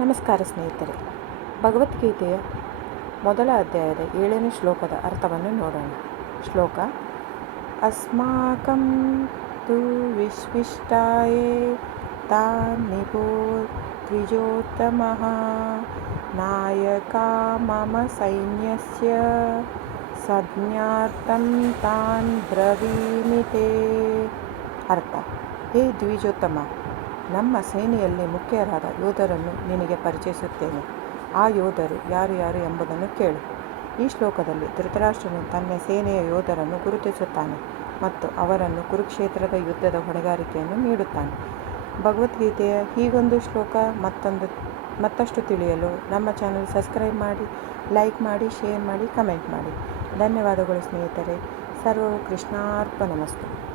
ನಮಸ್ಕಾರ ಸ್ನೇಹಿತರೆ. ಭಗವದ್ಗೀತೆಯ ಮೊದಲ ಅಧ್ಯಾಯದ ಏಳನೇ ಶ್ಲೋಕದ ಅರ್ಥವನ್ನು ನೋಡೋಣ. ಶ್ಲೋಕ, ಅಸ್ಮಾಕಂ ತು ವಿಶ್ವಿಷ್ಟಾಯೇ ತಾನ್ನಿಪೋ ತ್ರಿಜೋತ್ತಮಃ, ನಾಯಕ ಮಮ ಸೈನ್ಯಸ್ಯ, ಸಂಜ್ಞಾರ್ಥಂ ತಾನ್ ಬ್ರವೀಮಿತೆ. ಅರ್ಥ, ಹೇ ದ್ವಿಜೋತ್ತಮ ನಮ್ಮ ಸೇನೆಯಲ್ಲಿ ಮುಖ್ಯರಾದ ಯೋಧರನ್ನು ನಿನಗೆ ಪರಿಚಯಿಸುತ್ತೇನೆ. ಆ ಯೋಧರು ಯಾರು ಯಾರು ಎಂಬುದನ್ನು ಕೇಳು. ಈ ಶ್ಲೋಕದಲ್ಲಿ ಧೃತರಾಷ್ಟ್ರನು ತನ್ನ ಸೇನೆಯ ಯೋಧರನ್ನು ಗುರುತಿಸುತ್ತಾನೆ ಮತ್ತು ಅವರನ್ನು ಕುರುಕ್ಷೇತ್ರದ ಯುದ್ಧದ ಹೊಣೆಗಾರಿಕೆಯನ್ನು ನೀಡುತ್ತಾನೆ. ಭಗವದ್ಗೀತೆಯ ಹೀಗೊಂದು ಶ್ಲೋಕ ಮತ್ತೊಂದು, ಮತ್ತಷ್ಟು ತಿಳಿಯಲು ನಮ್ಮ ಚಾನಲ್ ಸಬ್ಸ್ಕ್ರೈಬ್ ಮಾಡಿ, ಲೈಕ್ ಮಾಡಿ, ಶೇರ್ ಮಾಡಿ, ಕಮೆಂಟ್ ಮಾಡಿ. ಧನ್ಯವಾದಗಳು ಸ್ನೇಹಿತರೆ. ಸರ್ವವು ಕೃಷ್ಣಾರ್ಪಣಮಸ್ತು.